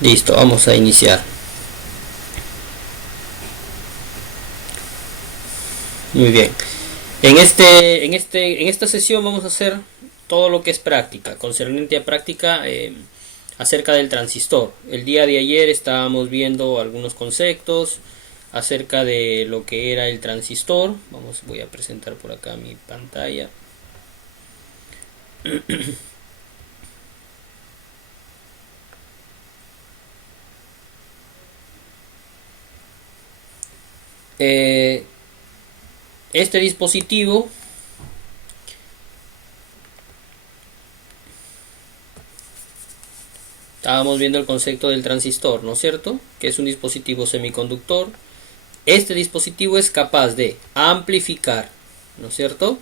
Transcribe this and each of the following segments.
Listo, vamos a iniciar. Muy bien. En esta sesión vamos a hacer todo lo que es práctica, concerniente a práctica acerca del transistor. El día de ayer estábamos viendo algunos conceptos acerca de lo que era el transistor. Voy a presentar por acá mi pantalla. Este dispositivo estábamos viendo el concepto del transistor, ¿no es cierto? Que es un dispositivo semiconductor. Este dispositivo es capaz de amplificar, ¿no es cierto?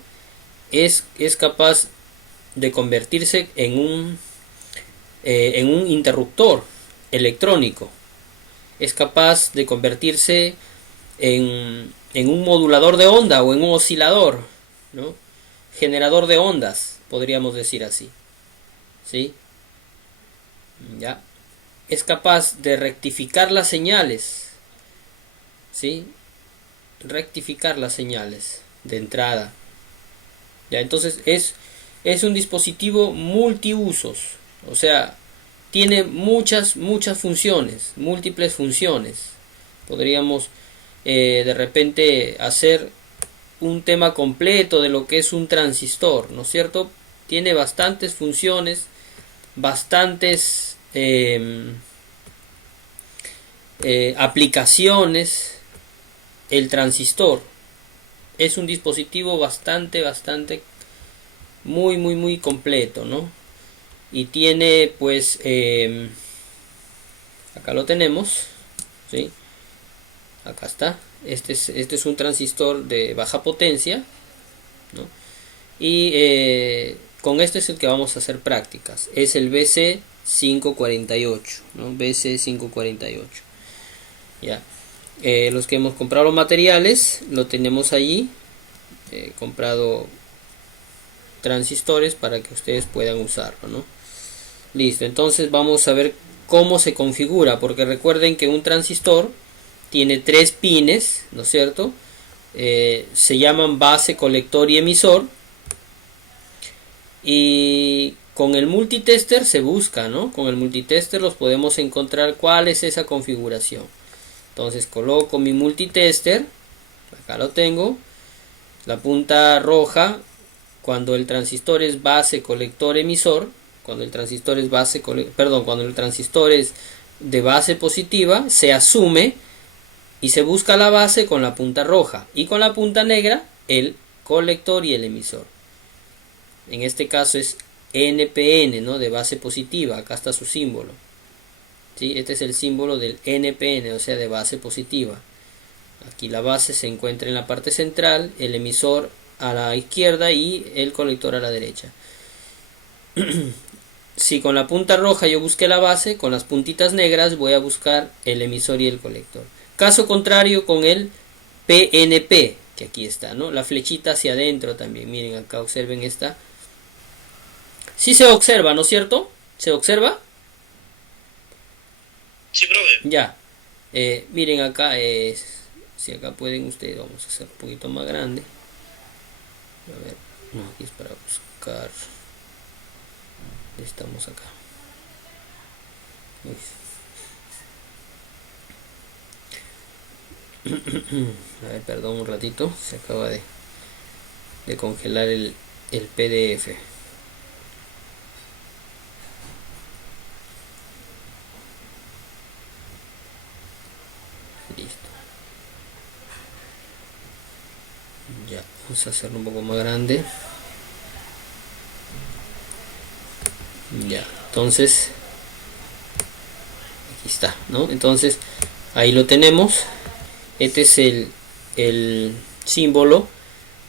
Es capaz de convertirse en un interruptor electrónico. Es capaz de convertirse en un modulador de onda o en un oscilador, ¿no? Generador de ondas, podríamos decir así. ¿Sí? Ya. Es capaz de rectificar las señales. ¿Sí? Rectificar las señales de entrada. Ya, entonces es un dispositivo multiusos. O sea, tiene muchas funciones, múltiples funciones. Podríamos de repente hacer un tema completo de lo que es un transistor, ¿no es cierto? Tiene bastantes funciones, bastantes aplicaciones. El transistor es un dispositivo bastante muy completo, ¿no? Y tiene pues acá lo tenemos, ¿sí? Acá está. Este es un transistor de baja potencia, ¿no? Y con este es el que vamos a hacer prácticas. Es el BC548, ¿no? BC548. Ya. Los que hemos comprado los materiales lo tenemos allí. He comprado transistores para que ustedes puedan usarlo, ¿no? Listo, entonces vamos a ver cómo se configura, porque recuerden que un transistor tiene 3 pines, ¿no es cierto? Se llaman base, colector y emisor. Y con el multitester se busca, ¿no? Con el multitester los podemos encontrar cuál es esa configuración. Entonces coloco mi multitester, acá lo tengo, la punta roja cuando el transistor es base, colector, emisor. Cuando el transistor es cuando el transistor es de base positiva, se asume y se busca la base con la punta roja y con la punta negra el colector y el emisor. En este caso es NPN, ¿no? De base positiva. Acá está su símbolo. ¿Sí? Este es el símbolo del NPN, o sea, de base positiva. Aquí la base se encuentra en la parte central, el emisor a la izquierda y el colector a la derecha. Si con la punta roja yo busqué la base, con las puntitas negras voy a buscar el emisor y el colector. Caso contrario con el PNP, que aquí está, ¿no? La flechita hacia adentro también. Miren acá, observen esta. Sí se observa, ¿no es cierto? ¿Se observa? Sí, profe. Ya. Miren acá, si acá pueden ustedes, vamos a hacer un poquito más grande. A ver, no, aquí es para buscar. Estamos acá. A ver, perdón un ratito, se acaba de congelar el PDF. Listo. Ya, vamos a hacerlo un poco más grande. Ya, entonces aquí está, ¿no? Entonces ahí lo tenemos. Este es el símbolo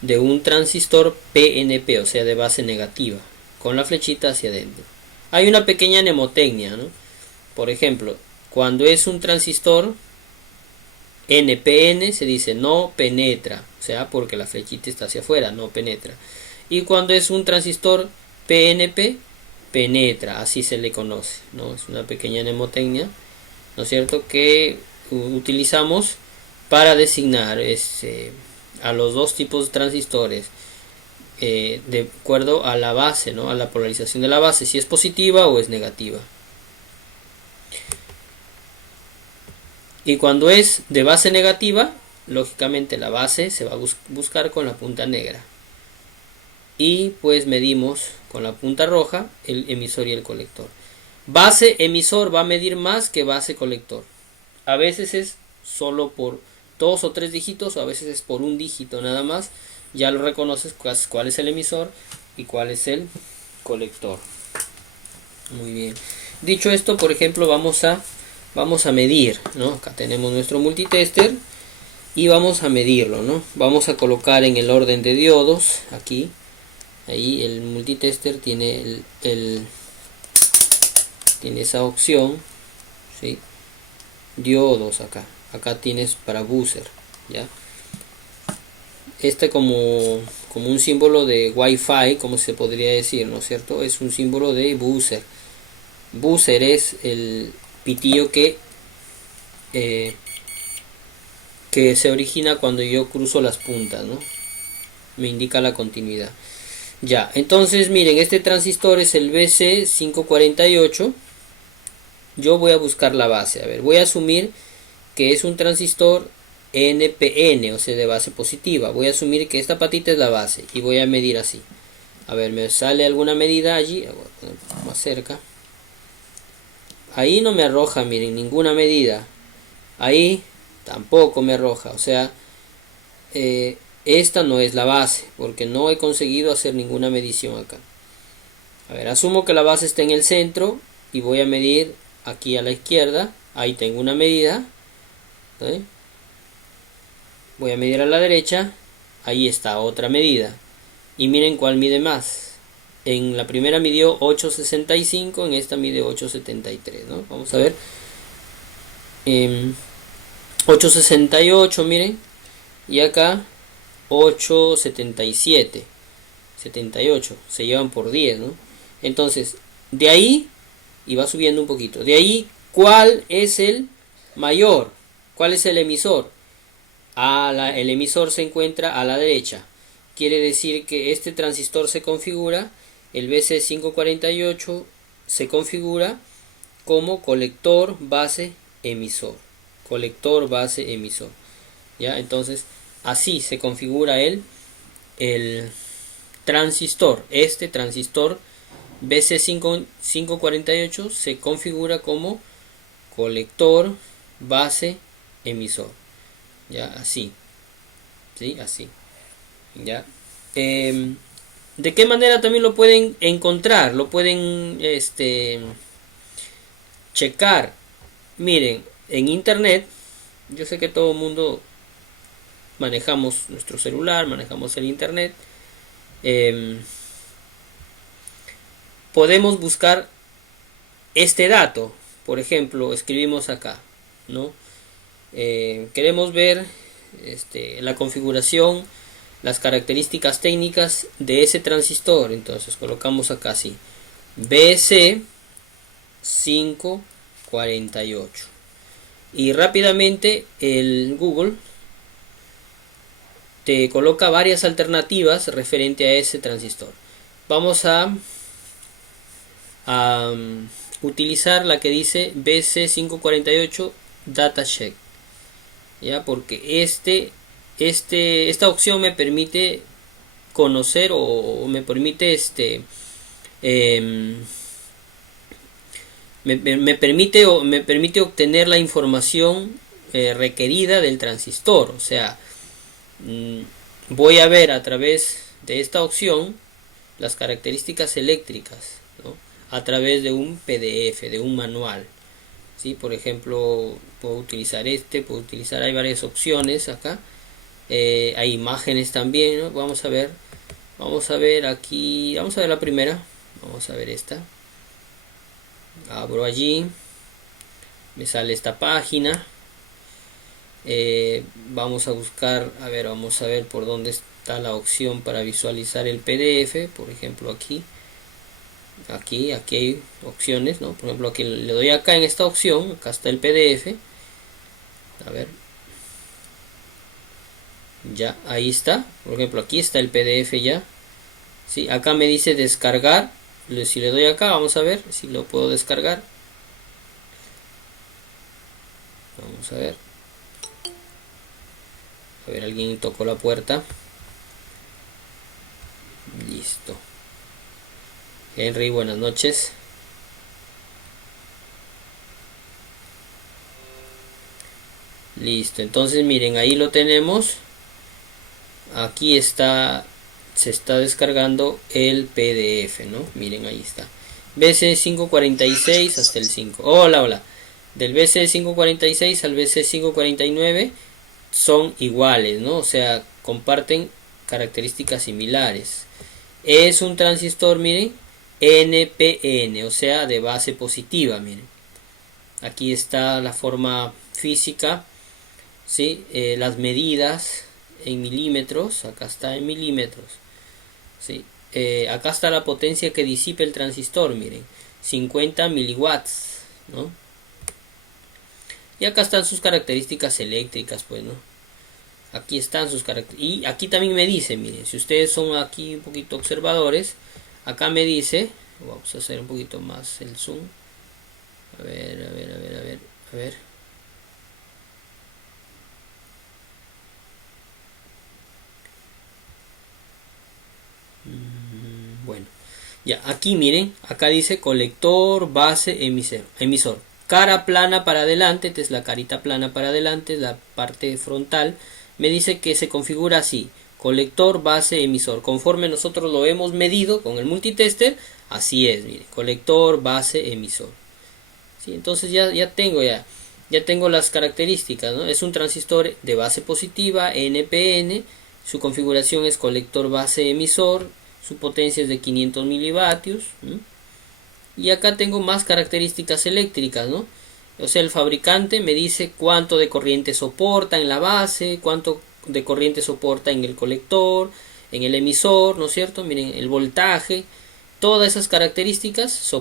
de un transistor PNP, o sea, de base negativa, con la flechita hacia adentro. Hay una pequeña mnemotecnia, ¿no? Por ejemplo, cuando es un transistor NPN se dice no penetra, o sea, porque la flechita está hacia afuera, no penetra. Y cuando es un transistor PNP penetra, así se le conoce, ¿no? Es una pequeña mnemotecnia, ¿no es cierto?, que utilizamos para designar a los dos tipos de transistores, de acuerdo a la base, ¿no?, a la polarización de la base, si es positiva o es negativa. Y cuando es de base negativa, lógicamente la base se va a buscar con la punta negra. Y pues medimos con la punta roja el emisor y el colector. Base emisor va a medir más que base colector. A veces es solo por 2 o 3 dígitos, o a veces es por un dígito nada más. Ya lo reconoces cuál es el emisor y cuál es el colector. Muy bien. Dicho esto, por ejemplo, vamos a medir, ¿no? Acá tenemos nuestro multitester y vamos a medirlo, ¿no? Vamos a colocar en el orden de diodos aquí. Ahí el multitester tiene tiene esa opción, ¿sí? Diodos acá tienes para buzzer, ¿ya? Como un símbolo de Wi-Fi, como se podría decir, ¿no es cierto? Es un símbolo de buzzer. Buzzer es el pitillo que se origina cuando yo cruzo las puntas, ¿no? Me indica la continuidad. Ya, entonces miren, este transistor es el BC548. Yo voy a buscar la base. A ver, voy a asumir que es un transistor NPN, o sea, de base positiva. Voy a asumir que esta patita es la base y voy a medir así. A ver, me sale alguna medida allí. Voy a poner más cerca. Ahí no me arroja, miren, ninguna medida. Ahí tampoco me arroja. O sea, esta no es la base, porque no he conseguido hacer ninguna medición acá. A ver, asumo que la base está en el centro y voy a medir aquí a la izquierda. Ahí tengo una medida. ¿Sí? Voy a medir a la derecha. Ahí está otra medida. Y miren cuál mide más. En la primera midió 8.65, en esta mide 8.73, ¿no? Vamos a ver. 8.68, miren. Y acá 8.77. 78. Se llevan por 10, ¿no? Entonces, de ahí, y va subiendo un poquito. De ahí, ¿cuál es el mayor? ¿Cuál es el emisor? El emisor se encuentra a la derecha. Quiere decir que este transistor se configura, el BC548 se configura como colector base emisor. Colector base emisor. ¿Ya? Entonces, así se configura el transistor. Este transistor BC548 se configura como colector base emisor. Ya, así. ¿Sí? Así. ¿Ya? ¿De qué manera también lo pueden encontrar? Lo pueden checar. Miren, en internet, yo sé que todo el mundo manejamos nuestro celular, manejamos el internet. Podemos buscar este dato. Por ejemplo, escribimos acá, ¿no? Queremos ver la configuración, las características técnicas de ese transistor. Entonces colocamos acá así, BC548, y rápidamente el Google te coloca varias alternativas referente a ese transistor. Vamos a utilizar la que dice BC548 Datasheet, ya, porque esta opción me permite conocer, o me permite me permite obtener la información requerida del transistor. O sea, voy a ver a través de esta opción las características eléctricas, ¿no? A través de un PDF, de un manual. ¿Sí? Por ejemplo, puedo utilizar hay varias opciones acá. Hay imágenes también, ¿no? Vamos a ver aquí, vamos a ver la primera, vamos a ver esta. Abro allí, me sale esta página. Vamos a buscar, vamos a ver por dónde está la opción para visualizar el PDF. Por ejemplo, aquí Aquí hay opciones, ¿no? Por ejemplo, aquí le doy acá en esta opción, acá está el PDF. A ver. Ya, ahí está. Por ejemplo, aquí está el PDF ya. ¿Sí? Acá me dice descargar. Si le doy acá, vamos a ver si lo puedo descargar. Vamos a ver. A ver, alguien tocó la puerta. Listo. Henry, buenas noches. Listo, entonces miren, ahí lo tenemos. Aquí está, se está descargando el PDF, ¿no? Miren, ahí está. BC 546 hasta el 5. Hola, hola. Del BC 546 al BC 549 son iguales, ¿no? O sea, comparten características similares. Es un transistor, miren, NPN, o sea, de base positiva, miren. Aquí está la forma física, ¿sí? Las medidas en milímetros, acá está en milímetros, ¿sí? Acá está la potencia que disipa el transistor, miren, 50 miliwatts, ¿no? Y acá están sus características eléctricas, pues, ¿no? Aquí están sus características. Y aquí también me dice, miren, si ustedes son aquí un poquito observadores, acá me dice, vamos a hacer un poquito más el zoom. A ver, a ver, a ver, a ver, a ver. Bueno, ya, aquí miren, acá dice colector, base, emisor. Cara plana para adelante, esta es la carita plana para adelante, la parte frontal. Me dice que se configura así, colector, base, emisor. Conforme nosotros lo hemos medido con el multitester, así es, miren, colector, base, emisor. ¿Sí? Entonces ya tengo las características, ¿no? Es un transistor de base positiva, NPN, su configuración es colector, base, emisor, su potencia es de 500 milivatios, ¿no? Y acá tengo más características eléctricas, ¿no? O sea, el fabricante me dice cuánto de corriente soporta en la base, cuánto de corriente soporta en el colector, en el emisor, ¿no es cierto? Miren, el voltaje, todas esas características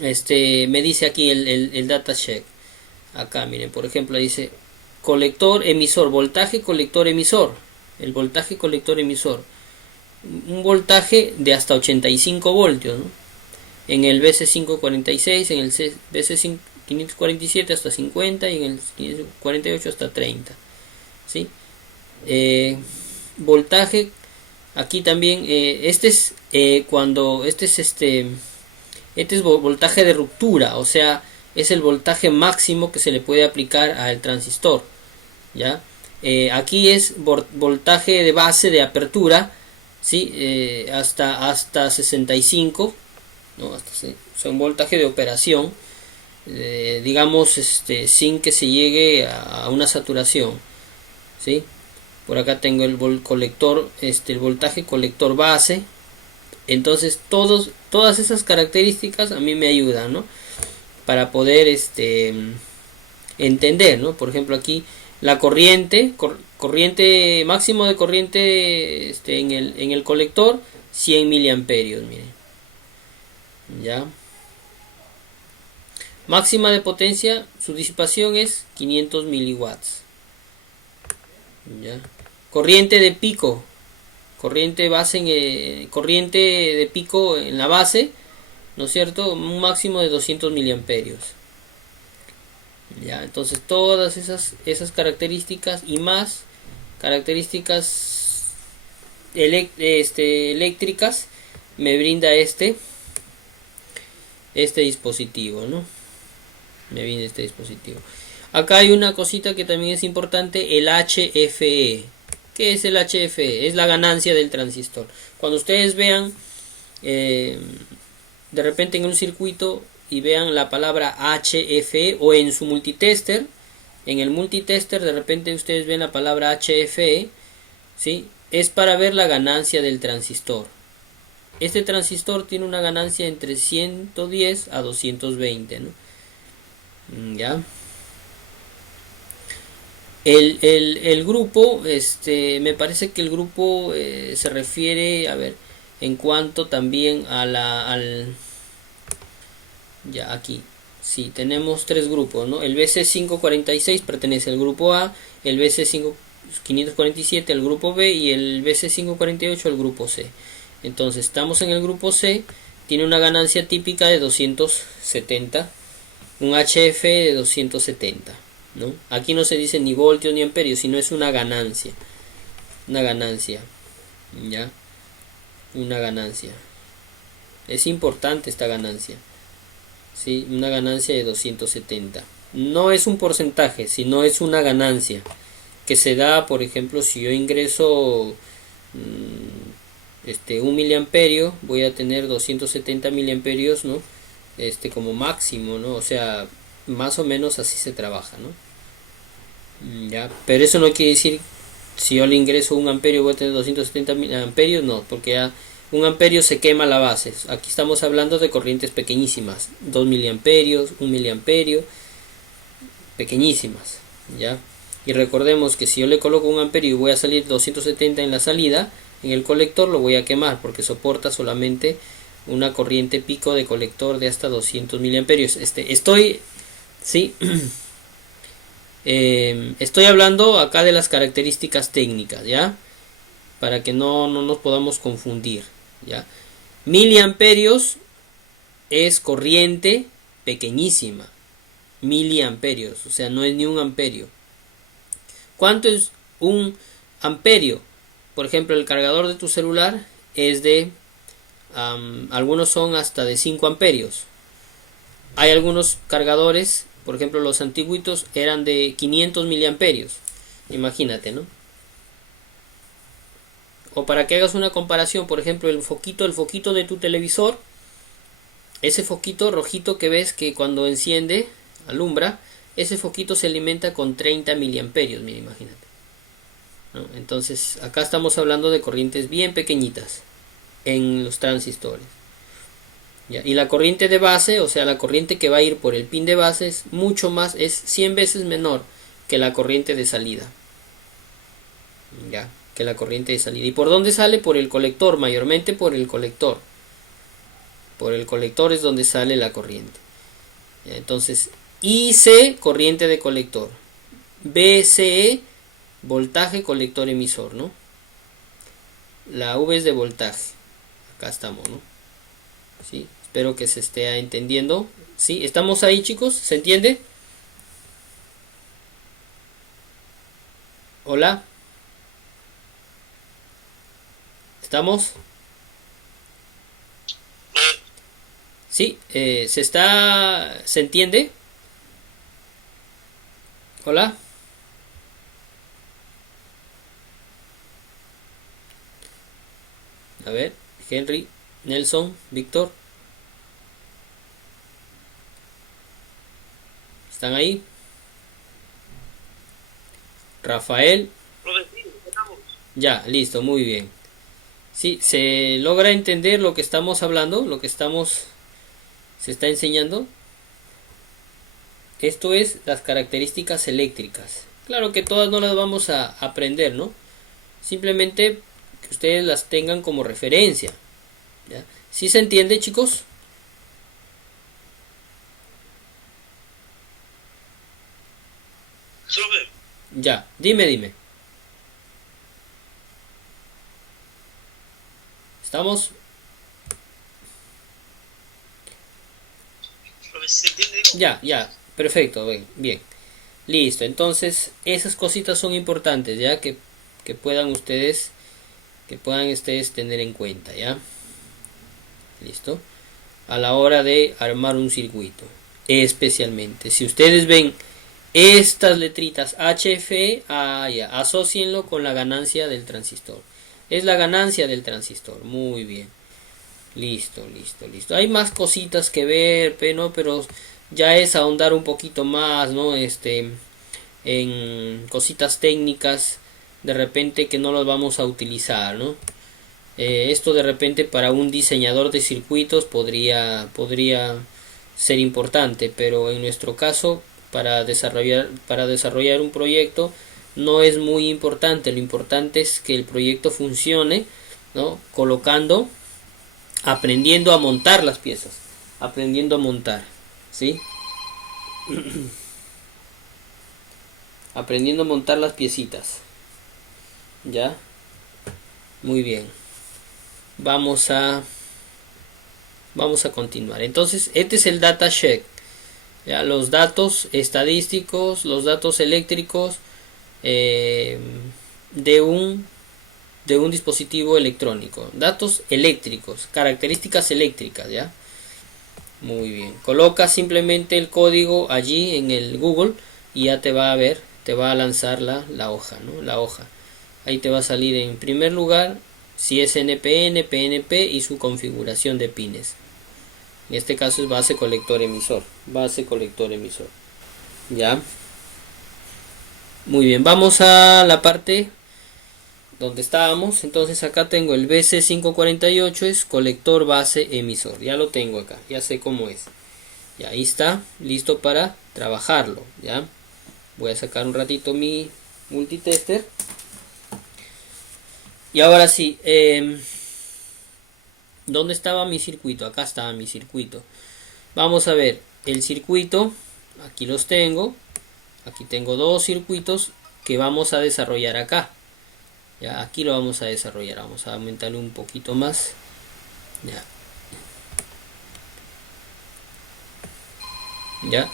me dice aquí el datasheet. Acá, miren, por ejemplo, dice colector, emisor, voltaje, colector, emisor. El voltaje, colector, emisor. Un voltaje de hasta 85 voltios, ¿no? En el BC546, en el BC547 hasta 50 y en el 548 hasta 30. ¿Sí? Voltaje, aquí también, este es voltaje de ruptura, o sea, es el voltaje máximo que se le puede aplicar al transistor, ¿ya? Aquí es voltaje de base de apertura, ¿sí? Hasta 65, ¿no? Un voltaje de operación, digamos, sin que se llegue a una saturación, ¿sí? Por acá tengo el colector, el voltaje colector base. Entonces todas esas características a mí me ayudan, ¿no? Para poder entender, ¿no? Por ejemplo, aquí la corriente máximo de corriente en el colector 100 miliamperios, miren. Ya. Máxima de potencia, su disipación es 500 miliwatts. Ya. Corriente de pico, corriente de pico en la base, ¿no es cierto? Un máximo de 200 miliamperios. Ya, entonces todas esas características y más características eléctricas me brinda este dispositivo, ¿no? Me viene este dispositivo. Acá hay una cosita que también es importante, el HFE. ¿Qué es el HFE? Es la ganancia del transistor. Cuando ustedes vean de repente en un circuito y vean la palabra HFE o en su multitester, en el multitester de repente ustedes ven la palabra HFE, ¿sí? Es para ver la ganancia del transistor. Este transistor tiene una ganancia entre 110 a 220, ¿no? ¿Ya? El grupo, me parece que el grupo se refiere, a ver, en cuanto también a ya aquí, sí, tenemos tres grupos, ¿no? El BC546 pertenece al grupo A, el BC547 al grupo B y el BC548 al grupo C. Entonces estamos en el grupo C, tiene una ganancia típica de 270, un HF de 270, ¿no? Aquí no se dice ni voltios ni amperios, sino es una ganancia, ¿ya? Una ganancia. Es importante esta ganancia, ¿sí? Una ganancia de 270. No es un porcentaje, sino es una ganancia que se da, por ejemplo, si yo ingreso 1 miliamperio, voy a tener 270 miliamperios, ¿no? Como máximo, ¿no? O sea, más o menos así se trabaja, ¿no? Ya, pero eso no quiere decir si yo le ingreso 1 amperio voy a tener 270 amperios, no, porque ya 1 amperio se quema la base. Aquí estamos hablando de corrientes pequeñísimas, 2 miliamperios, 1 miliamperio, pequeñísimas, ¿ya? Y recordemos que si yo le coloco 1 amperio y voy a salir 270 en la salida, en el colector lo voy a quemar porque soporta solamente una corriente pico de colector de hasta 200 miliamperios. Sí, estoy hablando acá de las características técnicas, ¿ya? Para que no nos podamos confundir, ¿ya? Miliamperios es corriente pequeñísima, miliamperios, o sea, no es ni 1 amperio. ¿Cuánto es 1 amperio? Por ejemplo, el cargador de tu celular es de algunos son hasta de 5 amperios. Hay algunos cargadores, por ejemplo los antiguitos eran de 500 miliamperios, imagínate, ¿no? O para que hagas una comparación, por ejemplo el foquito de tu televisor, ese foquito rojito que ves que cuando enciende alumbra, ese foquito se alimenta con 30 miliamperios, mira, imagínate, ¿no? Entonces acá estamos hablando de corrientes bien pequeñitas en los transistores, ¿ya? Y la corriente de base, o sea la corriente que va a ir por el pin de base es mucho más, es 100 veces menor que la corriente de salida, ¿ya? Que la corriente de salida. ¿Y por dónde sale? Por el colector, mayormente por el colector. Por el colector es donde sale la corriente, ¿ya? Entonces IC, corriente de colector, BCE, voltaje colector emisor, ¿no? La V es de voltaje. Acá estamos, ¿no? ¿Sí? Espero que se esté entendiendo. ¿Sí? ¿Estamos ahí, chicos? ¿Se entiende? Hola. ¿Estamos? ¿Sí? ¿Se entiende? Hola. A ver, Henry, Nelson, Víctor. ¿Están ahí? Rafael. Ya, listo, muy bien. Sí, se logra entender lo que estamos hablando, se está enseñando. Esto es las características eléctricas. Claro que todas no las vamos a aprender, ¿no? Simplemente que ustedes las tengan como referencia, ¿ya? ¿Sí se entiende, chicos? Ya, dime. ¿Estamos? Ya, perfecto, bien. Listo, entonces esas cositas son importantes, ya que puedan ustedes tener en cuenta, ya. Listo. A la hora de armar un circuito, especialmente si ustedes ven estas letritas HF, ya, asócienlo con la ganancia del transistor. Es la ganancia del transistor, muy bien. Listo. Hay más cositas que ver, pero ya es ahondar un poquito más, ¿no? En cositas técnicas, de repente que no las vamos a utilizar, ¿no? Esto de repente para un diseñador de circuitos podría ser importante, pero en nuestro caso para desarrollar un proyecto no es muy importante. Lo importante es que el proyecto funcione, ¿no? Colocando aprendiendo a montar las piezas, aprendiendo a montar, ¿sí? Aprendiendo a montar las piecitas. ¿Ya? Muy bien. Vamos a continuar. Entonces, este es el datasheet. ¿Ya? Los datos estadísticos, los datos eléctricos de un dispositivo electrónico. Datos eléctricos, características eléctricas, ¿ya? Muy bien. Coloca simplemente el código allí en el Google y ya te va a ver, te va a lanzar la hoja, ¿no? La hoja. Ahí te va a salir en primer lugar si es NPN, PNP y su configuración de pines. En este caso es base colector emisor. Base colector emisor. ¿Ya? Muy bien, vamos a la parte donde estábamos. Entonces acá tengo el BC548, es colector base emisor. Ya lo tengo acá, ya sé cómo es. Y ahí está, listo para trabajarlo. ¿Ya? Voy a sacar un ratito mi multitester. Y ahora sí, ¿dónde estaba mi circuito? Acá estaba mi circuito. Vamos a ver el circuito. Aquí los tengo. Aquí tengo dos circuitos que vamos a desarrollar acá. Ya, aquí lo vamos a desarrollar. Vamos a aumentarle un poquito más. Ya. Ya.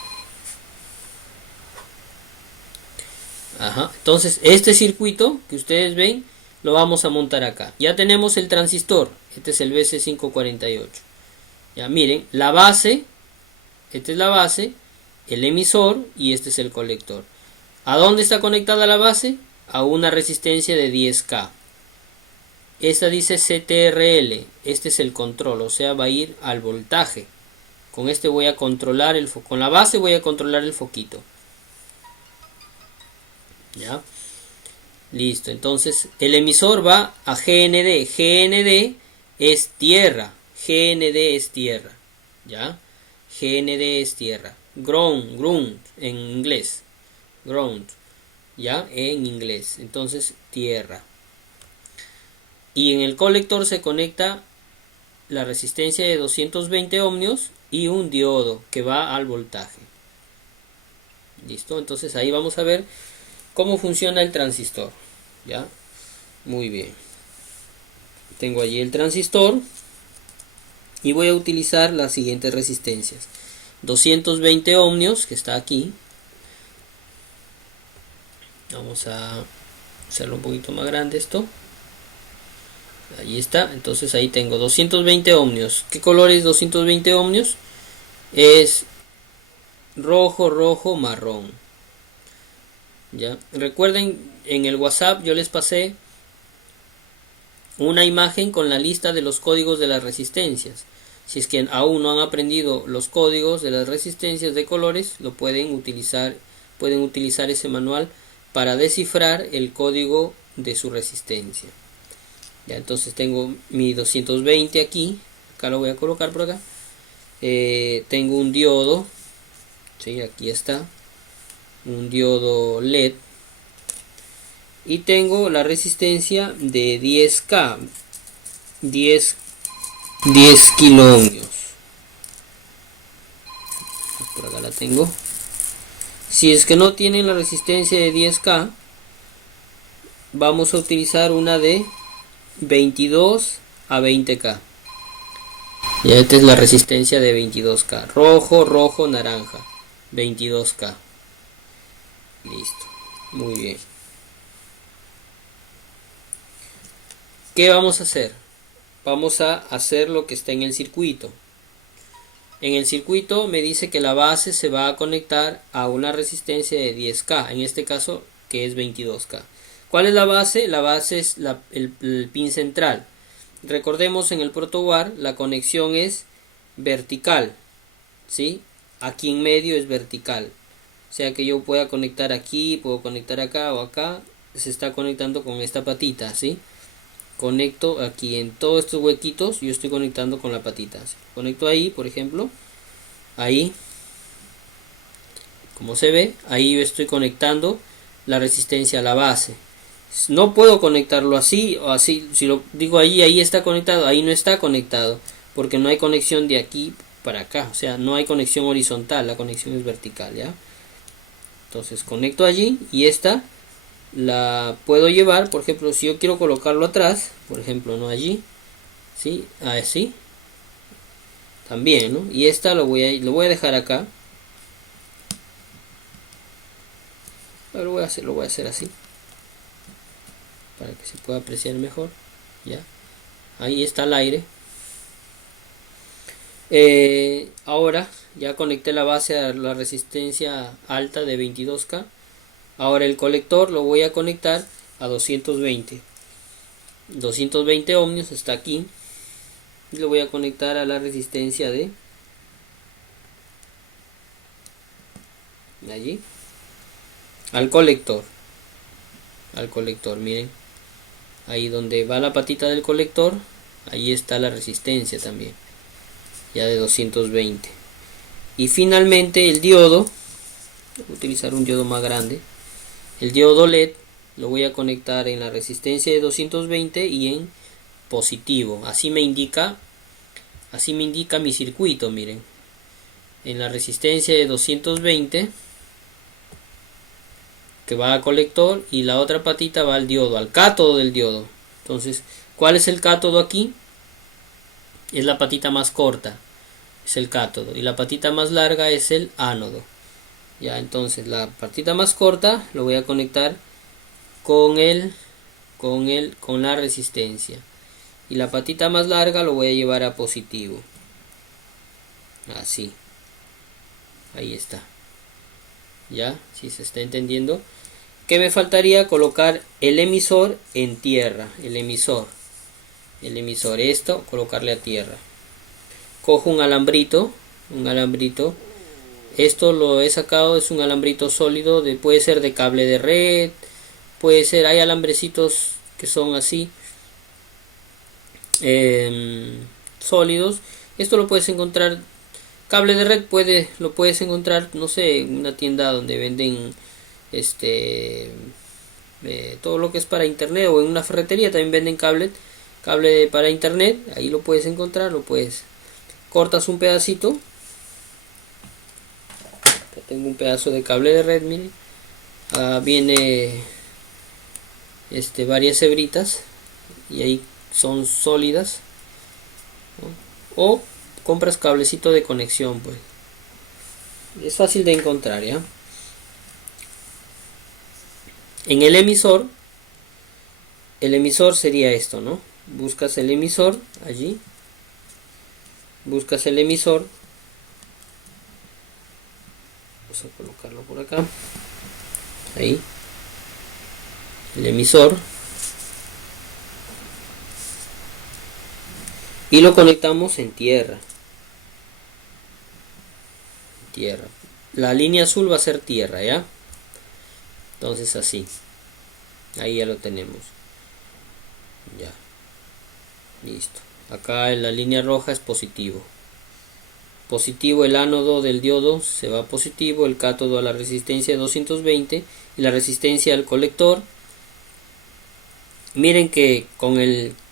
Ajá. Entonces, este circuito que ustedes ven lo vamos a montar acá. Ya tenemos el transistor. Este es el BC548. Ya miren, la base. Esta es la base, el emisor y este es el colector. ¿A dónde está conectada la base? A una resistencia de 10K. Esta dice CTRL. Este es el control, o sea, va a ir al voltaje. Con este voy a controlar el foco. Con la base voy a controlar el foquito. ¿Ya? Listo, entonces el emisor va a GND. GND es tierra. GND es tierra. ¿Ya? GND es tierra. Ground en inglés. Ground. ¿Ya? En inglés. Entonces, tierra. Y en el colector se conecta la resistencia de 220 ohmios y un diodo que va al voltaje. ¿Listo? Entonces ahí vamos a ver cómo funciona el transistor. ¿Ya? Muy bien. Tengo allí el transistor y voy a utilizar las siguientes resistencias. 220 ohmios, que está aquí. Vamos a hacerlo un poquito más grande esto. Ahí está. Entonces ahí tengo 220 ohmios. ¿Qué color es 220 ohmios? Es rojo, rojo, marrón. ¿Ya? Recuerden, en el WhatsApp yo les pasé una imagen con la lista de los códigos de las resistencias. Si es que aún no han aprendido los códigos de las resistencias de colores, lo pueden utilizar ese manual para descifrar el código de su resistencia. Ya, entonces tengo mi 220 aquí. Acá lo voy a colocar por acá. Tengo un diodo. Sí, aquí está. Un diodo LED. Y tengo la resistencia de 10K. 10 kiloohmios. Por acá la tengo. Si es que no tienen la resistencia de 10K, vamos a utilizar una de 22 a 20K. Y esta es la resistencia de 22K. Rojo, rojo, naranja. 22K. Listo. Muy bien. ¿Qué vamos a hacer? Vamos a hacer lo que está en el circuito. En el circuito me dice que la base se va a conectar a una resistencia de 10K. En este caso, que es 22K. ¿Cuál es la base? La base es el pin central. Recordemos, en el protoboard la conexión es vertical, ¿sí? Aquí en medio es vertical. O sea que yo pueda conectar aquí, puedo conectar acá o acá. Se está conectando con esta patita, ¿sí? Conecto aquí en todos estos huequitos. Yo estoy conectando con la patita, ¿sí? Conecto ahí, por ejemplo. Ahí, como se ve, ahí yo estoy conectando la resistencia a la base. No puedo conectarlo así o así. Si lo digo ahí está conectado, ahí no está conectado, porque no hay conexión de aquí para acá, o sea, no hay conexión horizontal, la conexión es vertical, ¿ya? Entonces conecto allí y esta la puedo llevar, por ejemplo, si yo quiero colocarlo atrás, por ejemplo, no allí, ¿sí? Así, también, ¿no? Y esta lo voy a dejar acá. Lo voy a hacer así, para que se pueda apreciar mejor, ¿ya? Ahí está el aire. Ahora ya conecté la base a la resistencia alta de 22K. Ahora el colector lo voy a conectar a 220 ohmios, está aquí, y lo voy a conectar a la resistencia de allí, al colector, miren, ahí donde va la patita del colector, ahí está la resistencia también, ya de 220. Y finalmente el diodo, voy a utilizar un diodo más grande, el diodo LED lo voy a conectar en la resistencia de 220 y en positivo. Así me indica mi circuito, miren. En la resistencia de 220 que va al colector y la otra patita va al diodo, al cátodo del diodo. Entonces, ¿cuál es el cátodo aquí? Es la patita más corta, es el cátodo, y la patita más larga es el ánodo. Ya, entonces la patita más corta lo voy a conectar con la resistencia, y la patita más larga lo voy a llevar a positivo. Así. Ahí está. Ya, si se está entendiendo. ¿Qué me faltaría? Colocar el emisor en tierra. El emisor, esto, colocarle a tierra. Cojo un alambrito. Esto lo he sacado, es un alambrito sólido, puede ser de cable de red, puede ser, hay alambrecitos que son así, sólidos. Esto lo puedes encontrar, cable de red lo puedes encontrar, no sé, en una tienda donde venden todo lo que es para internet, o en una ferretería también venden cable para internet. Ahí lo puedes encontrar, cortas un pedacito. Tengo un pedazo de cable de red, miren. Viene varias hebritas y ahí son sólidas, ¿no? O compras cablecito de conexión, pues es fácil de encontrar, ¿ya? En el emisor sería esto, ¿no? Buscas el emisor allí, vamos a colocarlo por acá, ahí, el emisor, y lo conectamos en tierra. La línea azul va a ser tierra, ¿ya? Entonces así, ahí ya lo tenemos, ya, listo. Acá en la línea roja es positivo, el ánodo del diodo se va a positivo, el cátodo a la resistencia de 220 y la resistencia al colector. Miren que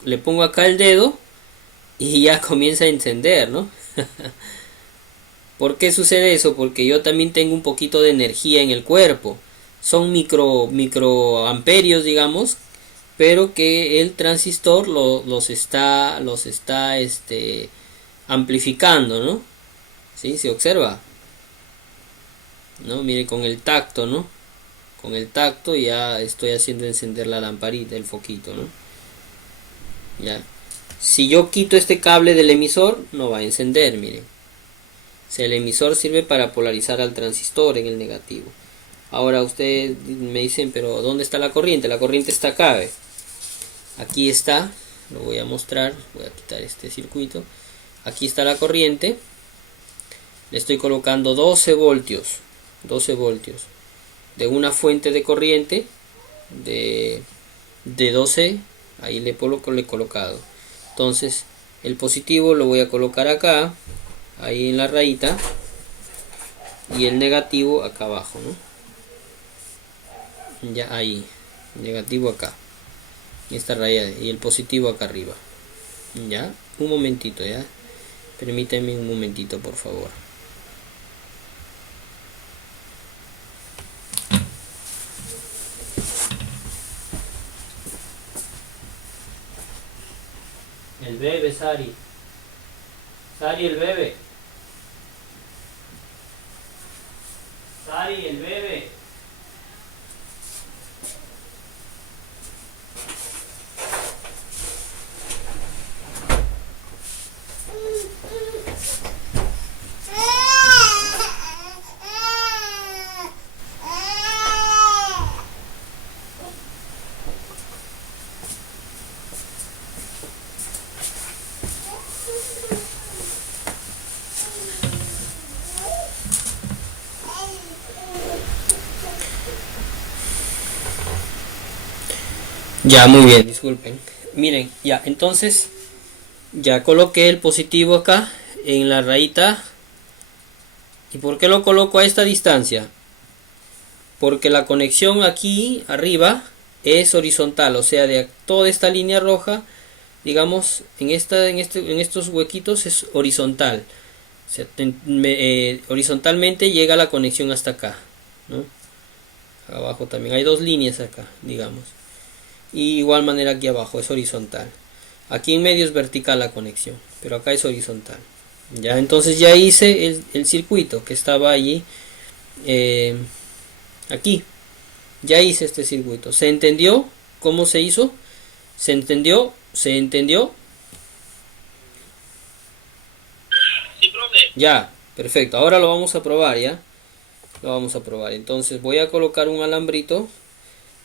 le pongo acá el dedo y ya comienza a encender, ¿no? ¿Por qué sucede eso? Porque yo también tengo un poquito de energía en el cuerpo. Son microamperios, digamos, pero que el transistor los está amplificando, ¿no? ¿Sí? ¿Se observa? ¿No? Mire, con el tacto, ¿no? Con el tacto ya estoy haciendo encender la lamparita, el foquito, ¿no? Ya. Si yo quito este cable del emisor, no va a encender, miren. O sea, el emisor sirve para polarizar al transistor en el negativo. Ahora ustedes me dicen, pero ¿dónde está la corriente? La corriente está acá, ¿ve? Aquí está, lo voy a mostrar, voy a quitar este circuito. Aquí está la corriente. Le estoy colocando 12 voltios de una fuente de corriente de 12, ahí le he colocado. Entonces el positivo lo voy a colocar acá, ahí en la rayita, y el negativo acá abajo, ¿no? Ya ahí, negativo acá, esta raya, y el positivo acá arriba. Ya, un momentito, ya. Permítanme un momentito, por favor. El bebé, Sari. Sari, el bebé. Sari, el bebé. Ya, muy bien, disculpen. Miren, ya, entonces ya coloqué el positivo acá en la rayita. ¿Y por qué lo coloco a esta distancia? Porque la conexión aquí arriba es horizontal, o sea, de toda esta línea roja, digamos, en estos huequitos es horizontal. O sea, horizontalmente llega la conexión hasta acá, ¿no? Abajo también hay dos líneas acá, digamos. Y igual manera aquí abajo es horizontal. Aquí en medio es vertical la conexión, pero acá es horizontal. Ya, entonces ya hice el circuito que estaba allí, aquí. Ya hice este circuito. ¿Se entendió cómo se hizo? ¿Se entendió? ¿Se entendió? Sí, profe. Ya, perfecto. Ahora lo vamos a probar, ¿ya? Lo vamos a probar. Entonces voy a colocar un alambrito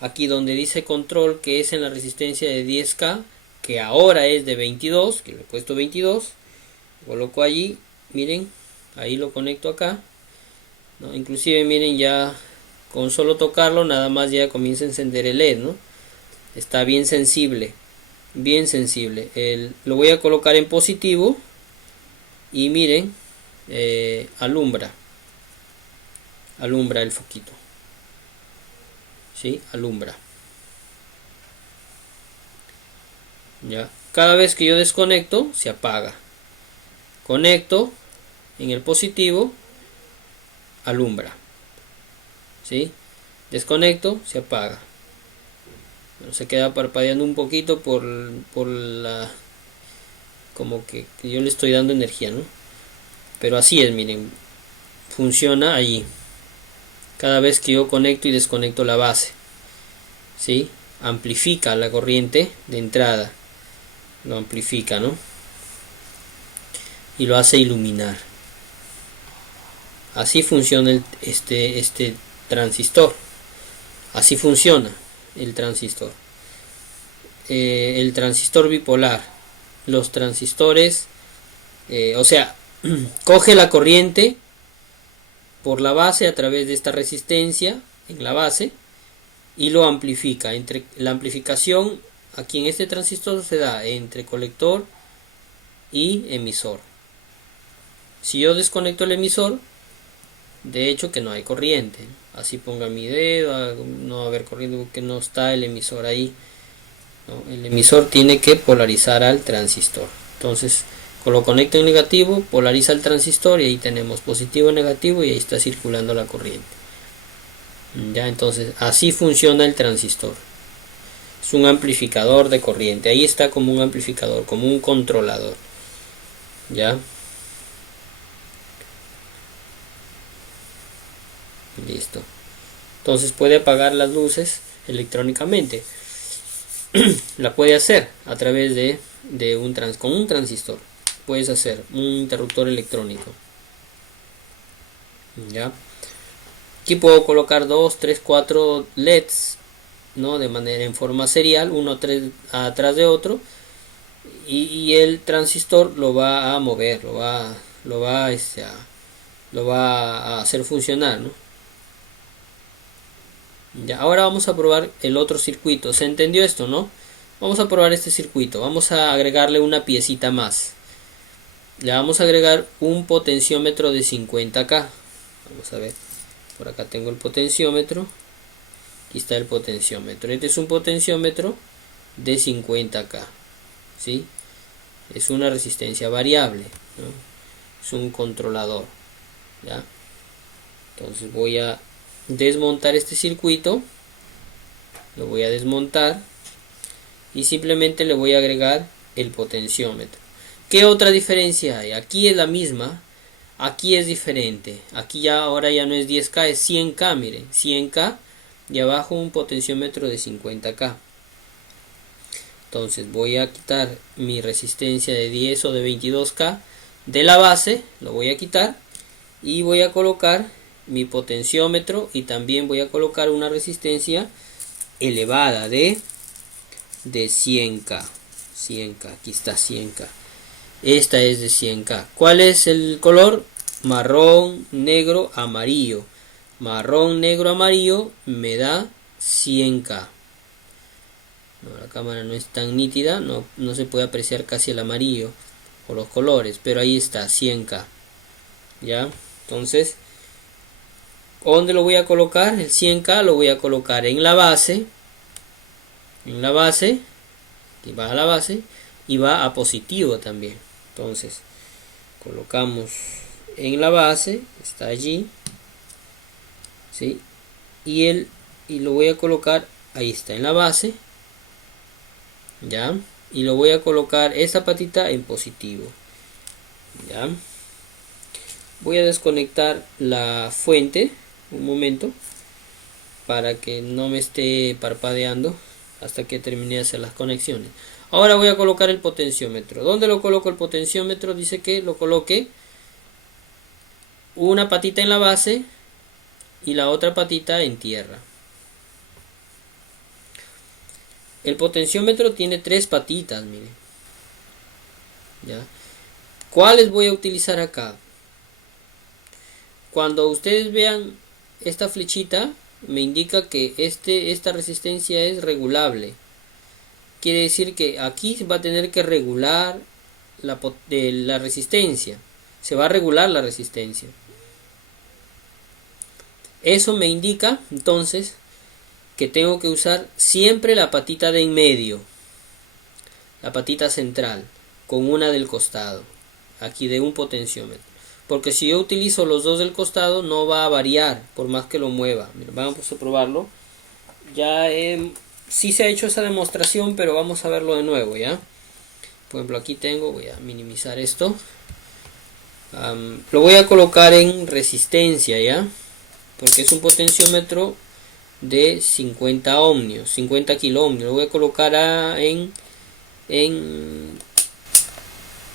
aquí donde dice control, que es en la resistencia de 10K, que ahora es de 22, que le he puesto 22. Coloco allí, miren, ahí lo conecto acá, ¿no? Inclusive miren, ya con solo tocarlo nada más ya comienza a encender el LED, ¿no? Está bien sensible, bien sensible. Lo voy a colocar en positivo y miren, alumbra el foquito, ¿sí? Alumbra. Ya, cada vez que yo desconecto se apaga. Conecto en el positivo, alumbra, ¿sí? Desconecto, se apaga. Bueno, se queda parpadeando un poquito por la, como que yo le estoy dando energía, ¿no? Pero así es, miren, funciona allí. Cada vez que yo conecto y desconecto la base, ¿sí? Amplifica la corriente de entrada, lo amplifica, ¿no? Y lo hace iluminar. Así funciona este transistor. Así funciona el transistor. El transistor bipolar. Los transistores, o sea, coge la corriente por la base a través de esta resistencia en la base y lo amplifica. La amplificación aquí en este transistor se da entre colector y emisor. Si yo desconecto el emisor, de hecho que no hay corriente. Así ponga mi dedo, no va a haber corriente porque no está el emisor ahí, ¿no? El emisor tiene que polarizar al transistor. Entonces, lo conecto en negativo, polariza el transistor y ahí tenemos positivo, negativo y ahí está circulando la corriente. Ya, entonces así funciona el transistor. Es un amplificador de corriente. Ahí está como un amplificador, como un controlador. Ya. Listo. Entonces puede apagar las luces electrónicamente. La puede hacer a través con un transistor. Puedes hacer un interruptor electrónico. Ya. Aquí puedo colocar 2, 3, 4 LEDs, ¿no? De manera en forma serial, uno atrás de otro. Y el transistor lo va a mover, lo va a hacer funcionar, ¿no? Ya, ahora vamos a probar el otro circuito. ¿Se entendió esto, no? Vamos a probar este circuito. Vamos a agregarle una piecita más. Le vamos a agregar un potenciómetro de 50K. Vamos a ver. Por acá tengo el potenciómetro. Aquí está el potenciómetro. Este es un potenciómetro de 50K. ¿Sí? Es una resistencia variable. ¿no? Es un controlador, ¿ya? Entonces voy a desmontar este circuito, lo voy a desmontar y simplemente le voy a agregar el potenciómetro. ¿Qué otra diferencia hay? Aquí es la misma, aquí es diferente. Aquí ya ahora ya no es 10K, es 100K, miren, 100K y abajo un potenciómetro de 50K. Entonces voy a quitar mi resistencia de 10 o de 22K de la base, lo voy a quitar y voy a colocar mi potenciómetro y también voy a colocar una resistencia elevada de 100K. 100K, aquí está 100K. Esta es de 100K. ¿Cuál es el color? Marrón, negro, amarillo. Marrón, negro, amarillo me da 100K. No, la cámara no es tan nítida, no se puede apreciar casi el amarillo o los colores, pero ahí está 100K. ¿Ya? Entonces, ¿dónde lo voy a colocar? El 100K lo voy a colocar en la base. En la base, y va a la base y va a positivo también. Entonces, colocamos en la base, está allí, ¿sí? Y lo voy a colocar, ahí está, en la base, ¿ya? Y lo voy a colocar esta patita en positivo, ¿ya? Voy a desconectar la fuente un momento para que no me esté parpadeando hasta que termine de hacer las conexiones. Ahora voy a colocar el potenciómetro. ¿Dónde lo coloco el potenciómetro? Dice que lo coloque una patita en la base y la otra patita en tierra. El potenciómetro tiene 3 patitas, miren. ¿Ya? ¿Cuáles voy a utilizar acá? Cuando ustedes vean esta flechita, me indica que esta resistencia es regulable. Quiere decir que aquí va a tener que regular la resistencia. Se va a regular la resistencia. Eso me indica entonces que tengo que usar siempre la patita de en medio, la patita central, con una del costado, aquí de un potenciómetro. Porque si yo utilizo los dos del costado no va a variar por más que lo mueva. Mira, vamos a probarlo. Ya sí se ha hecho esa demostración, pero vamos a verlo de nuevo, ¿ya? Por ejemplo, aquí tengo, voy a minimizar esto. Lo voy a colocar en resistencia, ¿ya? Porque es un potenciómetro de 50 ohmios, 50 kiloohmios. Lo voy a colocar en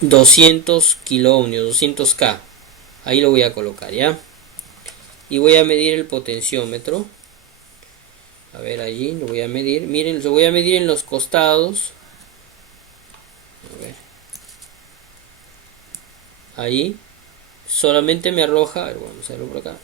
200 kiloohmios, 200K. Ahí lo voy a colocar, ¿ya? Y voy a medir el potenciómetro. A ver, allí lo voy a medir. Miren, lo voy a medir en los costados. A ver. Ahí. Solamente me arroja. A ver, vamos a verlo por acá.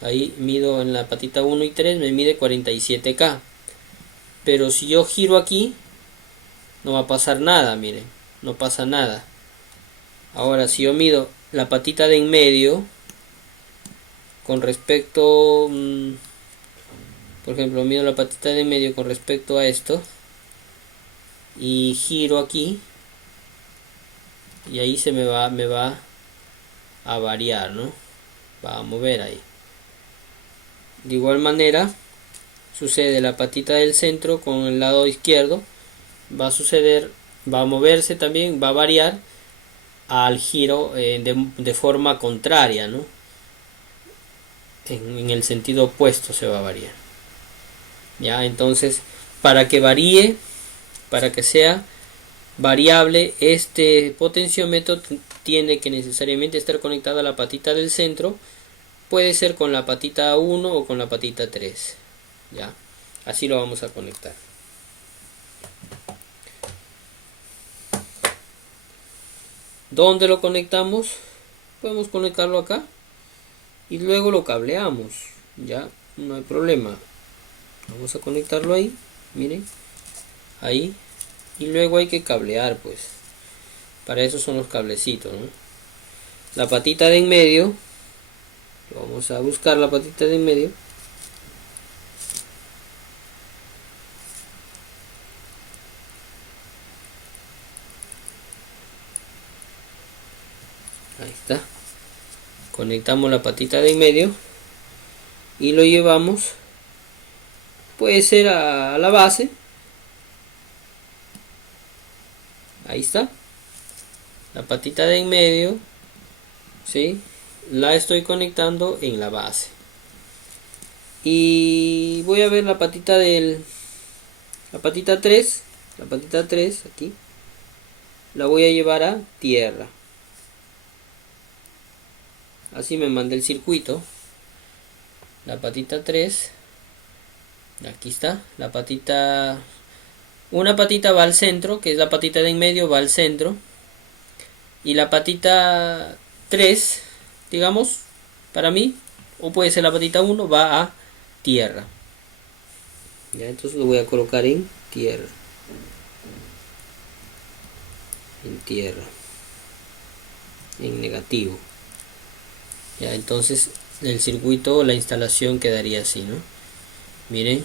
Ahí mido en la patita 1 y 3, me mide 47K. Pero si yo giro aquí, no va a pasar nada, miren. No pasa nada. Ahora, si yo mido la patita de en medio, con respecto, por ejemplo, mido la patita de en medio con respecto a esto, y giro aquí, y ahí me va a variar, ¿no? Va a mover ahí. De igual manera, sucede la patita del centro con el lado izquierdo, va a moverse también, va a variar al giro de forma contraria, ¿no? En el sentido opuesto se va a variar. Ya, entonces, para que varíe, para que sea variable, este potenciómetro tiene que necesariamente estar conectado a la patita del centro. Puede ser con la patita 1 o con la patita 3. Ya, así lo vamos a conectar. ¿Dónde lo conectamos? Podemos conectarlo acá y luego lo cableamos. Ya, no hay problema. Vamos a conectarlo ahí, miren, ahí, y luego hay que cablear, pues. Para eso son los cablecitos, ¿no? La patita de en medio, vamos a buscar la patita de en medio. Ahí está. Conectamos la patita de en medio y lo llevamos, puede ser a la base. Ahí está. La patita de en medio, ¿sí? La estoy conectando en la base. Y voy a ver la patita la patita 3, aquí. La voy a llevar a tierra. Así me mandé el circuito. La patita 3. Aquí está. La patita. Una patita va al centro, que es la patita de en medio, va al centro. Y la patita 3, digamos, para mí, o puede ser la patita 1, va a tierra. Ya, entonces lo voy a colocar en tierra. En tierra. En negativo. Ya, entonces el circuito o la instalación quedaría así, ¿no? Miren,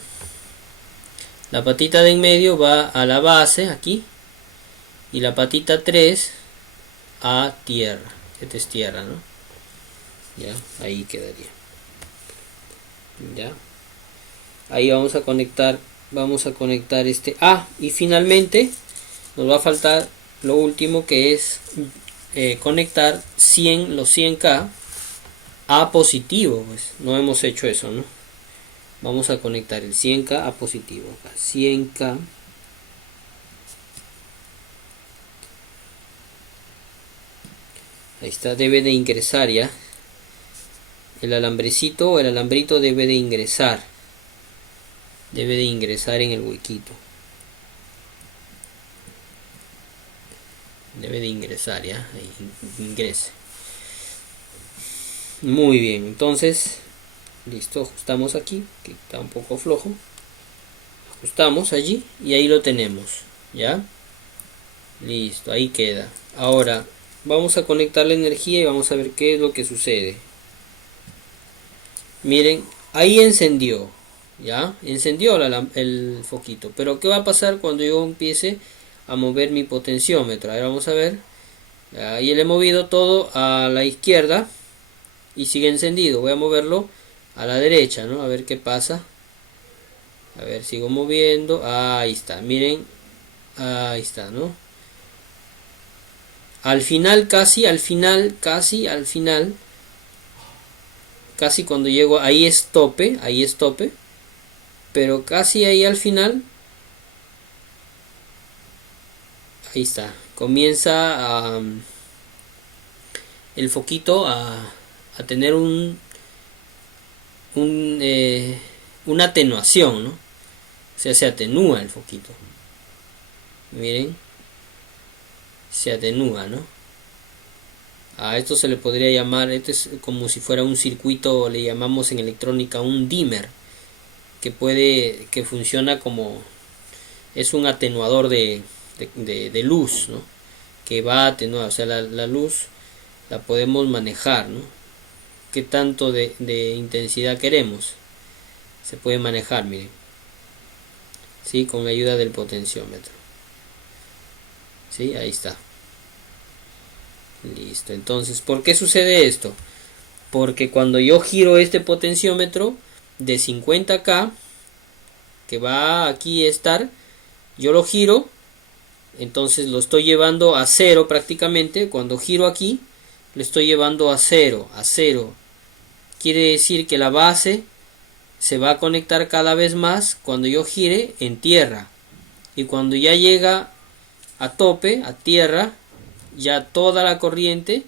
la patita de en medio va a la base aquí y la patita 3 a tierra. Esta es tierra, ¿no? Ya, ahí quedaría. Ya, ahí vamos a conectar este. Y finalmente nos va a faltar lo último, que es conectar los 100K a positivo. Pues no hemos hecho eso, ¿no? Vamos a conectar el 100K a positivo. Acá 100K. Ahí está, debe de ingresar ya. El alambrecito o el alambrito debe de ingresar. Debe de ingresar en el huequito. Debe de ingresar ya. Ahí ingrese. Muy bien, entonces listo, ajustamos aquí, que está un poco flojo. Ajustamos allí y ahí lo tenemos. Ya. Listo, ahí queda. Ahora vamos a conectar la energía y vamos a ver qué es lo que sucede. Miren, ahí encendió. Ya, encendió el foquito. Pero ¿qué va a pasar cuando yo empiece a mover mi potenciómetro? Ahora vamos a ver. Ahí le he movido todo a la izquierda y sigue encendido. Voy a moverlo a la derecha, ¿no? A ver qué pasa. A ver, sigo moviendo. Ahí está, miren. Ahí está, ¿no? Al final, casi cuando llego, ahí es tope, pero casi ahí al final, ahí está, comienza el foquito a tener una atenuación, ¿no? O sea, se atenúa el foquito. Miren, se atenúa, ¿no? A esto se le podría llamar, este es como si fuera un circuito, le llamamos en electrónica un dimmer, que funciona como, es un atenuador de luz, ¿no? Que va a atenuar, o sea, la luz la podemos manejar, ¿no? Qué tanto de intensidad queremos, se puede manejar, miren, ¿sí? Con la ayuda del potenciómetro, ¿sí? Ahí está. Listo, entonces, ¿por qué sucede esto? Porque cuando yo giro este potenciómetro de 50K, que va aquí a estar, yo lo giro, entonces lo estoy llevando a cero prácticamente. Cuando giro aquí, lo estoy llevando a cero. Quiere decir que la base se va a conectar cada vez más cuando yo gire en tierra. Y cuando ya llega a tope, a tierra, ya toda la corriente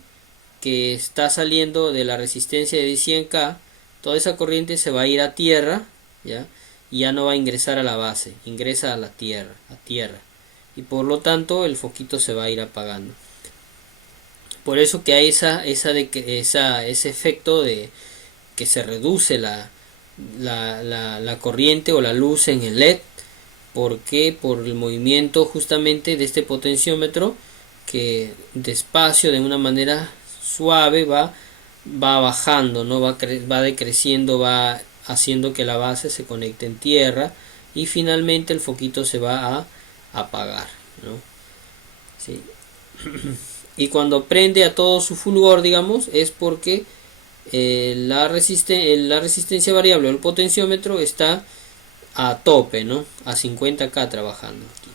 que está saliendo de la resistencia de 100K, toda esa corriente se va a ir a tierra, ¿ya? Y ya no va a ingresar a la base, ingresa a la tierra, y por lo tanto el foquito se va a ir apagando. Por eso que hay ese efecto de que se reduce la corriente o la luz en el LED. ¿Por qué? Por el movimiento justamente de este potenciómetro, que despacio, de una manera suave, va bajando, ¿no? Va decreciendo, va haciendo que la base se conecte en tierra y finalmente el foquito se va a apagar, ¿no? ¿Sí? y cuando prende a todo su fulgor, digamos, es porque la resistencia variable o el potenciómetro está a tope, ¿no? A 50K trabajando aquí.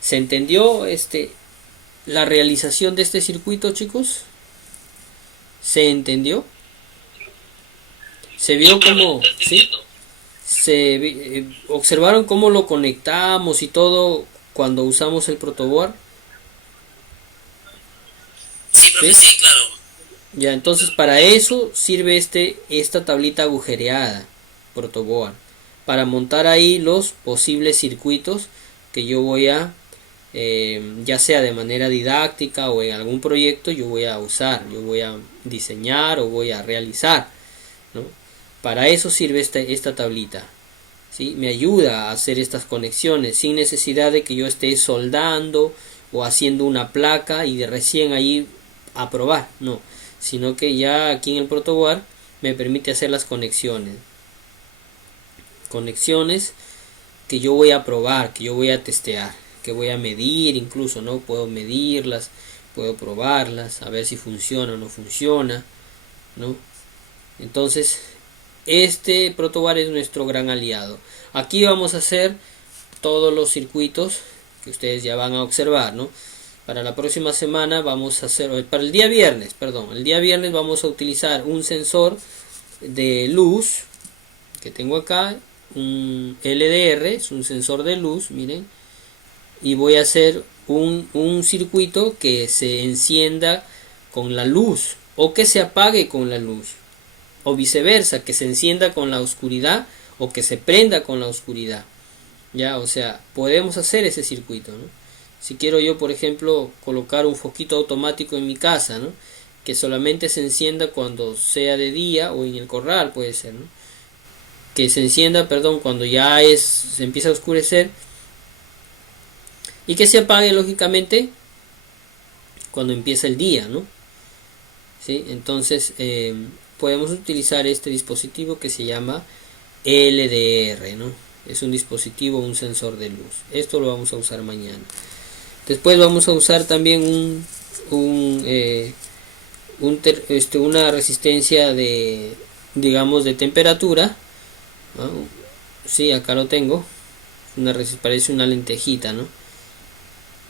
¿Se entendió la realización de este circuito, chicos? ¿Se entendió? ¿Se vio cómo? ¿Sí? ¿Observaron cómo lo conectamos y todo cuando usamos el protoboard? Sí, profe, ¿Sí? sí, claro. Ya, entonces para eso sirve esta tablita agujereada, protoboard, para montar ahí los posibles circuitos que yo voy a, ya sea de manera didáctica o en algún proyecto, yo voy a usar, yo voy a diseñar o voy a realizar, ¿no? Para eso sirve esta tablita, ¿sí? Me ayuda a hacer estas conexiones sin necesidad de que yo esté soldando o haciendo una placa y de recién ahí a probar, no, sino que ya aquí en el protoboard me permite hacer las conexiones que yo voy a probar, que yo voy a testear, que voy a medir, incluso no puedo medirlas, puedo probarlas, a ver si funciona o no funciona, ¿no? Entonces este protoboard es nuestro gran aliado. Aquí vamos a hacer todos los circuitos que ustedes ya van a observar, ¿no? Para la próxima semana vamos a hacer, para el día viernes vamos a utilizar un sensor de luz que tengo acá, un LDR, es un sensor de luz, miren, y voy a hacer un circuito que se encienda con la luz o que se apague con la luz, o viceversa, que se encienda con la oscuridad o que se prenda con la oscuridad. Ya, o sea, podemos hacer ese circuito, ¿no? Si quiero yo, por ejemplo, colocar un foquito automático en mi casa, ¿no? Que solamente se encienda cuando sea de día, o en el corral puede ser, ¿no? Que se encienda, perdón, cuando ya se empieza a oscurecer, y que se apague lógicamente cuando empieza el día, ¿no? ¿Sí? Entonces podemos utilizar este dispositivo que se llama LDR, ¿no? Es un dispositivo, un sensor de luz. Esto lo vamos a usar mañana. Después vamos a usar también una resistencia de, digamos, de temperatura, ¿no? Sí, acá lo tengo. Parece una lentejita, ¿no?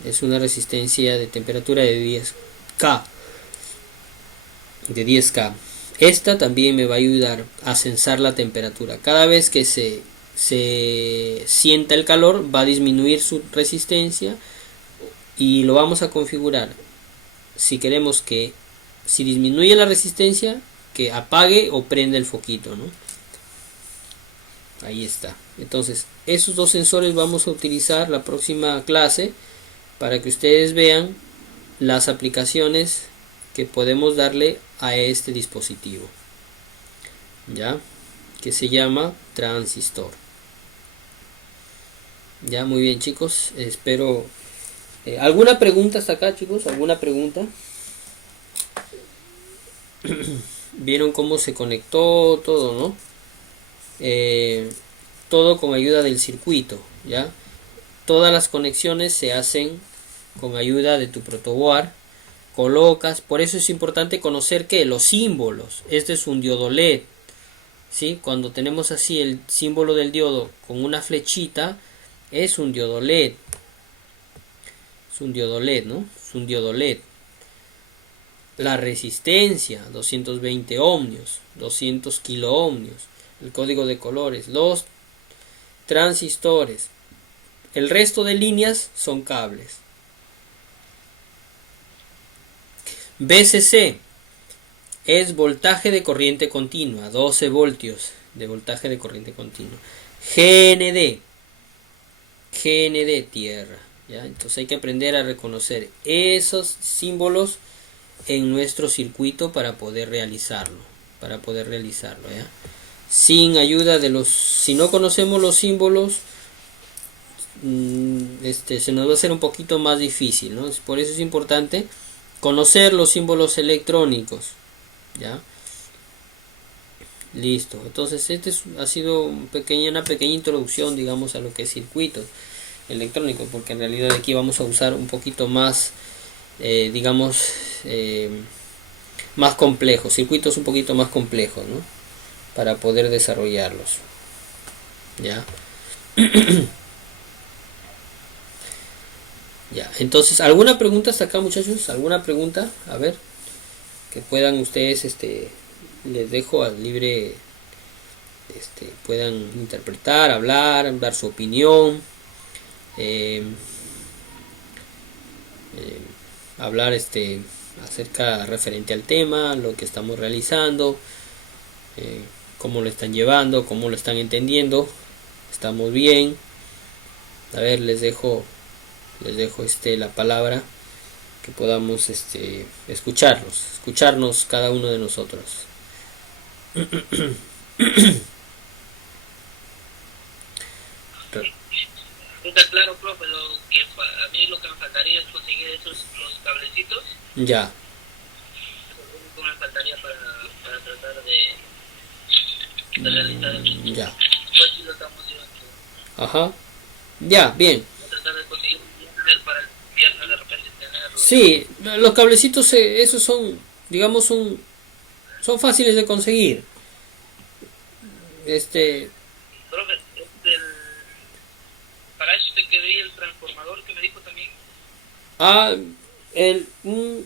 Es una resistencia de temperatura de 10K. De 10K. Esta también me va a ayudar a sensar la temperatura. Cada vez que se sienta el calor, va a disminuir su resistencia, y lo vamos a configurar. Si queremos que, si disminuye la resistencia, que apague o prenda el foquito, ¿no? Ahí está. Entonces, esos dos sensores vamos a utilizar la próxima clase para que ustedes vean las aplicaciones que podemos darle a este dispositivo, ya, que se llama transistor. Ya, muy bien, chicos, espero. ¿Alguna pregunta hasta acá, chicos? ¿Alguna pregunta? ¿Vieron cómo se conectó todo, no? Todo con ayuda del circuito, ¿ya? Todas las conexiones se hacen con ayuda de tu protoboard. Colocas, por eso es importante conocer que los símbolos. Este es un diodo LED, ¿sí? Cuando tenemos así el símbolo del diodo con una flechita, es un diodo LED. Es un diodo LED, ¿no? Es un diodo LED. La resistencia, 220 ohmios, 200 kilo ohmios. El código de colores, los transistores. El resto de líneas son cables. VCC es voltaje de corriente continua, 12 voltios de voltaje de corriente continua. GND tierra, ¿ya? Entonces hay que aprender a reconocer esos símbolos en nuestro circuito para poder realizarlo, ¿ya? Sin ayuda de si no conocemos los símbolos, se nos va a hacer un poquito más difícil, ¿no? Por eso es importante conocer los símbolos electrónicos, ¿ya? Listo. Entonces ha sido una pequeña introducción, digamos, a lo que es circuitos. electrónicos, porque en realidad aquí vamos a usar un poquito más, digamos, más complejos, circuitos un poquito más complejos, ¿no? Para poder desarrollarlos. Ya. Ya, entonces, ¿alguna pregunta hasta acá, muchachos? ¿Alguna pregunta? A ver, que puedan ustedes, les dejo al libre, puedan interpretar, hablar, dar su opinión, eh, hablar, acerca referente al tema, lo que estamos realizando, cómo lo están llevando, cómo lo están entendiendo, estamos bien. A ver, les dejo la palabra, que podamos escucharnos cada uno de nosotros. Está claro, profe, a mí lo que me faltaría es conseguir los cablecitos. Ya. Lo que me faltaría para tratar de realizar el... Ya. Pues sí lo estamos llevando. Ajá. Ya, bien. Tratar de conseguir para el viernes de repente tenerlo. Sí, los cablecitos, esos son, digamos, son fáciles de conseguir. Profe, para eso te quedaría el transformador que me dijo también.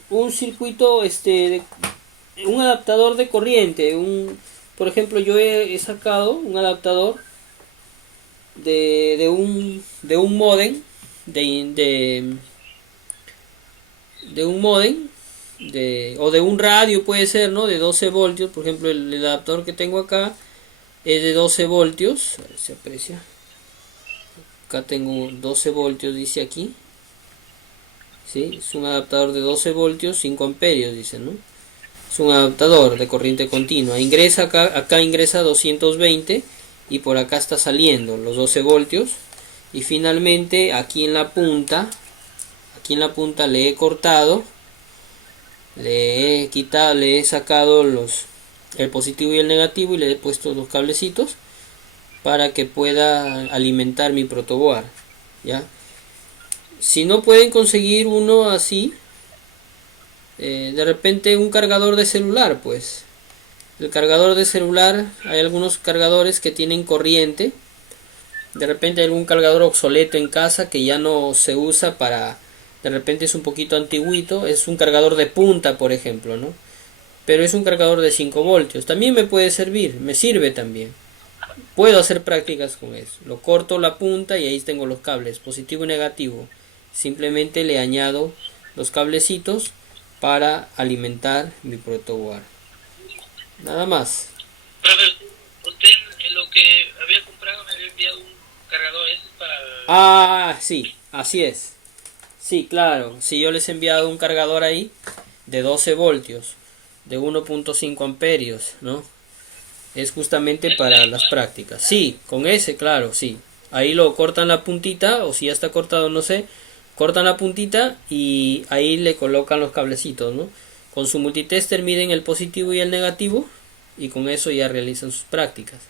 Un circuito, un adaptador de corriente, por ejemplo, yo he sacado un adaptador de un modem, de un modem, o de un radio, puede ser, ¿no? De 12 voltios, por ejemplo, el adaptador que tengo acá es de 12 voltios, a ver si se aprecia. Acá tengo 12 voltios, dice aquí. ¿Sí? Es un adaptador de 12 voltios, 5 amperios, dice, ¿no? Es un adaptador de corriente continua. Ingresa acá ingresa 220 y por acá está saliendo los 12 voltios. Y finalmente aquí en la punta le he cortado, le he quitado, le he sacado el positivo y el negativo y le he puesto los cablecitos para que pueda alimentar mi protoboard, ¿ya? Si no pueden conseguir uno así, de repente un cargador de celular, pues el cargador de celular, hay algunos cargadores que tienen corriente, de repente hay algún cargador obsoleto en casa que ya no se usa de repente es un poquito antiguito, es un cargador de punta, por ejemplo, ¿no? Pero es un cargador de 5 voltios, también me puede servir, me sirve también. Puedo hacer prácticas con eso. Lo corto la punta y ahí tengo los cables, positivo y negativo. Simplemente le añado los cablecitos para alimentar mi protoboard. Nada más. Profe, usted en lo que había comprado me había enviado un cargador, ese es para... Sí, así es. Sí, claro. Si yo les he enviado un cargador ahí de 12 voltios, de 1.5 amperios, ¿no? Es justamente para las prácticas. Sí, con ese, claro, sí. Ahí lo cortan la puntita, o si ya está cortado, no sé. Cortan la puntita y ahí le colocan los cablecitos, ¿no? Con su multitester miden el positivo y el negativo y con eso ya realizan sus prácticas.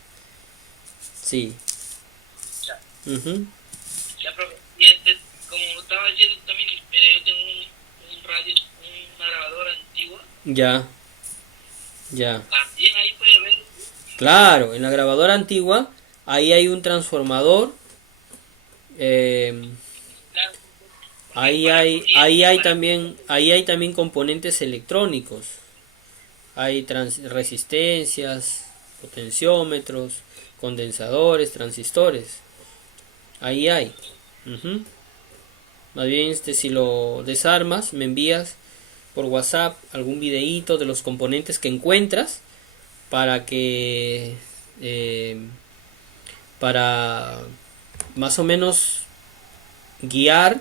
Sí. Ya. Uh-huh. Ya, profe. Y como estaba diciendo también, yo tengo un radio, una grabadora antigua. Ya. También ahí puede ver. Claro, en la grabadora antigua ahí hay un transformador. Claro. Ahí hay también componentes electrónicos. Hay resistencias, potenciómetros, condensadores, transistores. Ahí hay. Uh-huh. Más bien, si lo desarmas, me envías por WhatsApp algún videíto de los componentes que encuentras para que para más o menos guiar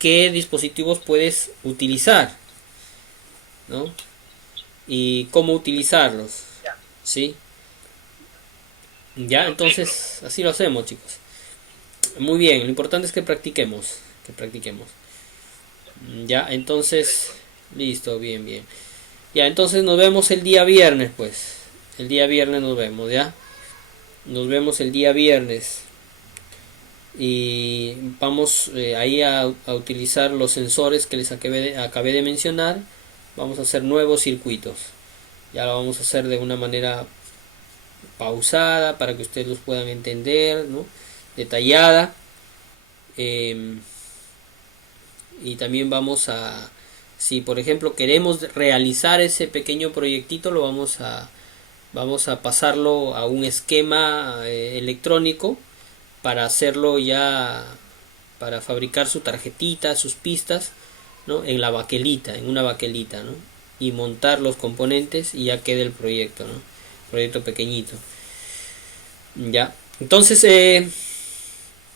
qué dispositivos puedes utilizar, ¿no? Y cómo utilizarlos, ¿sí? Ya, entonces así lo hacemos, chicos. Muy bien, lo importante es que practiquemos. Ya, entonces, listo, bien. Ya, entonces nos vemos el día viernes, pues. El día viernes nos vemos, ¿ya? Nos vemos el día viernes. y vamos ahí a utilizar los sensores que les acabé de mencionar. Vamos a hacer nuevos circuitos. Ya lo vamos a hacer de una manera pausada para que ustedes los puedan entender, ¿no? Detallada. Y también vamos a, si por ejemplo queremos realizar ese pequeño proyectito, lo vamos a pasarlo a un esquema electrónico para hacerlo ya, para fabricar su tarjetita, sus pistas, ¿no? En la baquelita, en una baquelita, ¿no? Y montar los componentes y ya queda el proyecto, ¿no? Proyecto pequeñito. Ya. Entonces,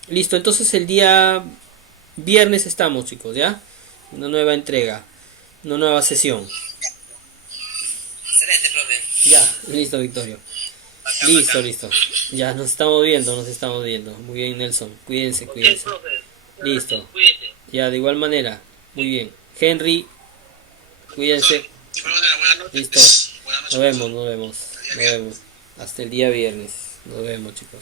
listo. Entonces el día viernes estamos, chicos, ¿ya? Una nueva entrega, una nueva sesión. Excelente, profe. Ya, listo, Victorio. Bacán, Listo, bacán. listo. Ya nos estamos viendo, nos estamos viendo. Muy bien, Nelson. Cuídense, Ok, cuídense. profe. Muchas Listo. gracias. Cuídese. Ya, de igual manera. Muy bien. Henry, cuídense. De igual manera, buenas noches. Listo. Buenas Nos noches. vemos, nos vemos. Nos vemos. Hasta el día viernes. Nos vemos, chicos.